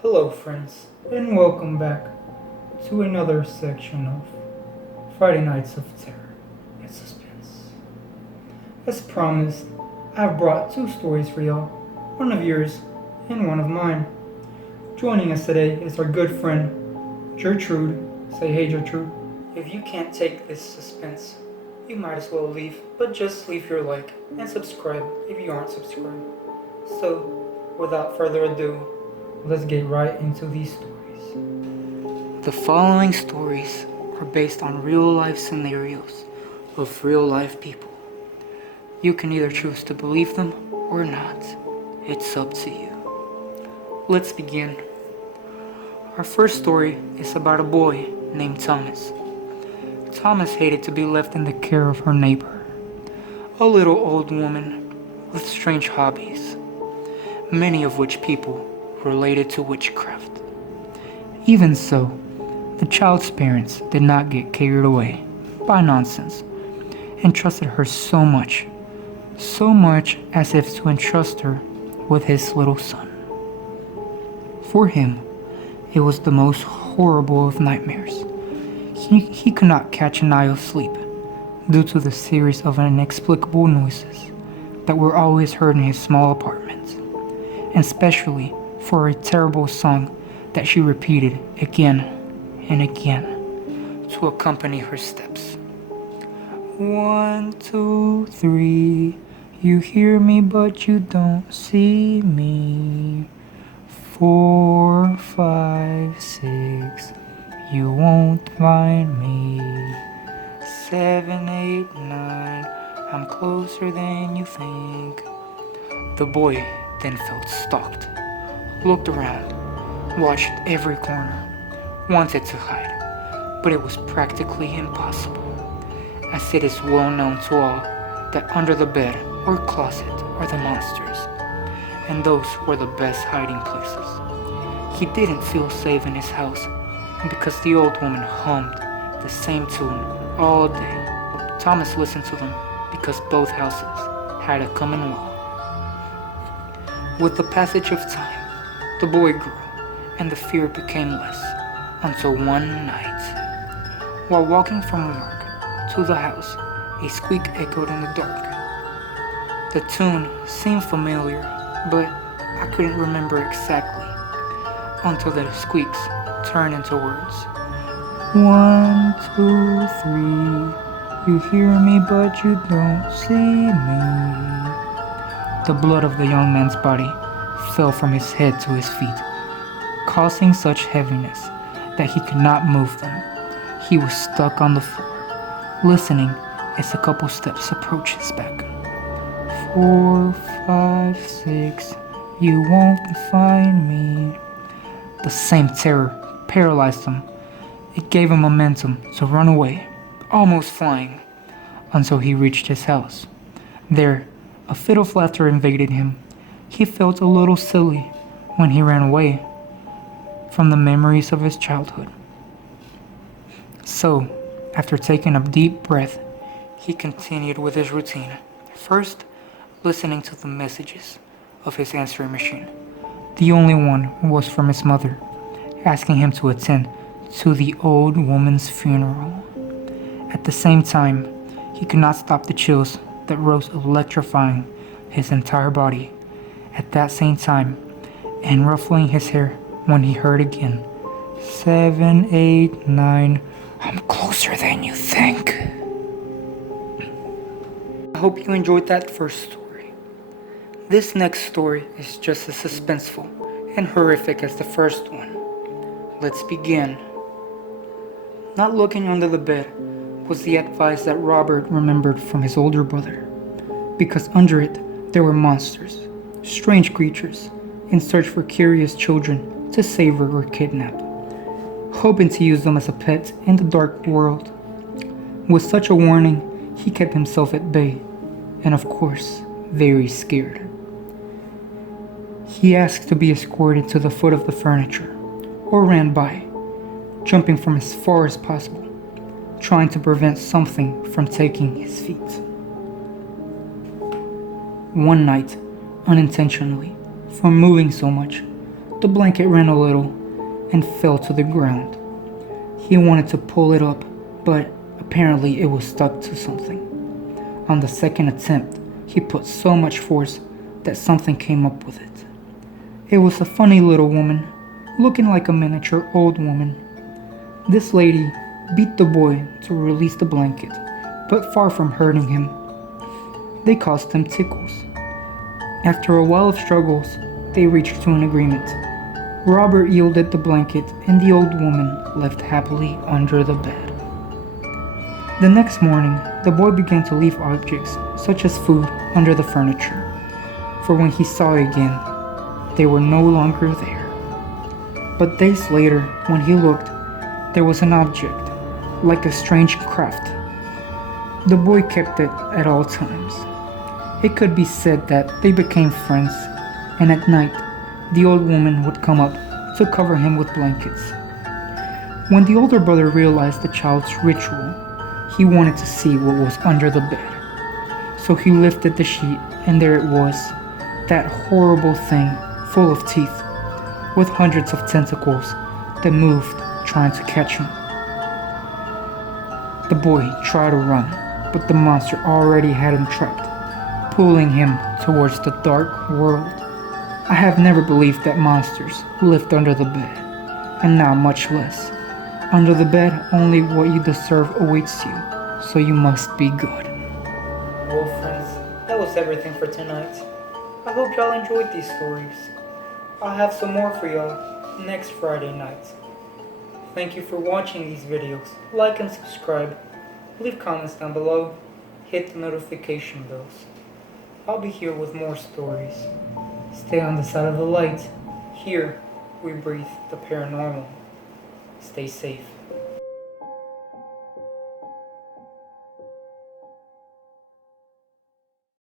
Hello, friends, and welcome back to another section of Friday Nights of Terror and Suspense. As promised, I've brought two stories for y'all, one of yours and one of mine. Joining us today is our good friend, Gertrude. Say hey, Gertrude. If you can't take this suspense, you might as well leave, but just leave your like and subscribe if you aren't subscribed. So, without further ado, let's get right into these stories. The following stories are based on real life scenarios of real life people. You can either choose to believe them or not. It's up to you. Let's begin. Our first story is about a boy named Thomas. Thomas hated to be left in the care of her neighbor, a little old woman with strange hobbies, many of which people related to witchcraft. Even so, the child's parents did not get carried away by nonsense and trusted her so much as if to entrust her with his little son. For him, it was the most horrible of nightmares. He could not catch an eye of sleep due to the series of inexplicable noises that were always heard in his small apartment, and especially for a terrible song that she repeated again and again to accompany her steps. 1, 2, 3, you hear me but you don't see me. 4, 5, 6, you won't find me. 7, 8, 9, I'm closer than you think. The boy then felt stalked, looked around, watched every corner, wanted to hide, but it was practically impossible, as it is well known to all that under the bed or closet are the monsters, and those were the best hiding places. He didn't feel safe in his house because the old woman hummed the same tune all day. Thomas listened to them because both houses had a common wall. With the passage of time, the boy grew, and the fear became less, until one night, while walking from work to the house, a squeak echoed in the dark. The tune seemed familiar, but I couldn't remember exactly, until the squeaks turned into words. 1, 2, 3, you hear me but you don't see me. The blood of the young man's body fell from his head to his feet, causing such heaviness that he could not move them. He was stuck on the floor, listening as a couple steps approached his back. 4, 5, 6, you won't find me. The same terror paralyzed him. It gave him momentum to run away, almost flying, until he reached his house. There, a fit of laughter invaded him. He felt a little silly when he ran away from the memories of his childhood. So, after taking a deep breath, he continued with his routine. First, listening to the messages of his answering machine. The only one was from his mother, asking him to attend to the old woman's funeral. At the same time, he could not stop the chills that rose, electrifying his entire body at that same time and ruffling his hair when he heard again, 7, 8, 9, I'm closer than you think. I hope you enjoyed that first story. This next story is just as suspenseful and horrific as the first one. Let's begin. Not looking under the bed was the advice that Robert remembered from his older brother, because under it there were monsters, strange creatures, in search for curious children to savor or kidnap, hoping to use them as a pet in the dark world. With such a warning, he kept himself at bay, and of course, very scared. He asked to be escorted to the foot of the furniture, or ran by, jumping from as far as possible, trying to prevent something from taking his feet. One night, unintentionally, from moving so much, The blanket ran a little and fell to the ground. He wanted to pull it up, but apparently it was stuck to something. On the second attempt, he put so much force that something came up with it. It was a funny little woman, looking like a miniature old woman. This lady beat the boy to release the blanket, but far from hurting him, they caused him tickles. After a while of struggles, they reached to an agreement. Robert yielded the blanket and the old woman left happily under the bed. The next morning, the boy began to leave objects, such as food, under the furniture. For when he saw it again, they were no longer there. But days later, when he looked, there was an object, like a strange craft. The boy kept it at all times. It could be said that they became friends, and at night, the old woman would come up to cover him with blankets. When the older brother realized the child's ritual, he wanted to see what was under the bed. So he lifted the sheet, and there it was, that horrible thing full of teeth, with hundreds of tentacles that moved, trying to catch him. The boy tried to run, but the monster already had him trapped, pulling him towards the dark world. I have never believed that monsters lived under the bed, and now much less. Under the bed, only what you deserve awaits you, so you must be good. Well, friends, that was everything for tonight. I hope y'all enjoyed these stories. I'll have some more for y'all next Friday night. Thank you for watching these videos. Like and subscribe. Leave comments down below. Hit the notification bells. I'll be here with more stories. Stay on the side of the light. Here, we breathe the paranormal. Stay safe.